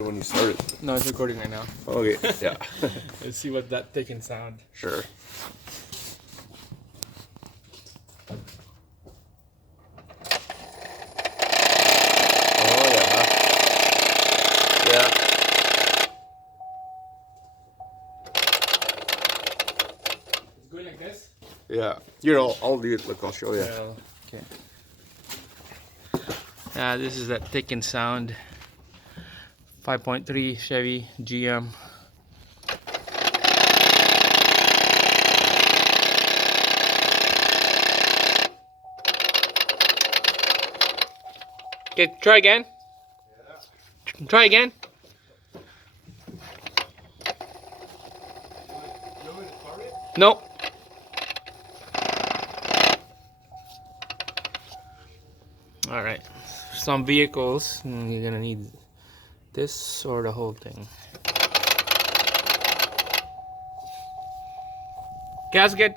When you start it. No, it's recording right now. Okay, yeah. Let's see what that thick can sound. Sure. Oh, yeah. Yeah. It's going like this? Yeah. Here, I'll do it. Look, I'll show you. Well, okay. This is that thick and sound 5.3 Chevy GM. Okay, try again. Yeah. Try again. Nope. All right. For some vehicles, you're gonna need this or the whole thing. Gasket.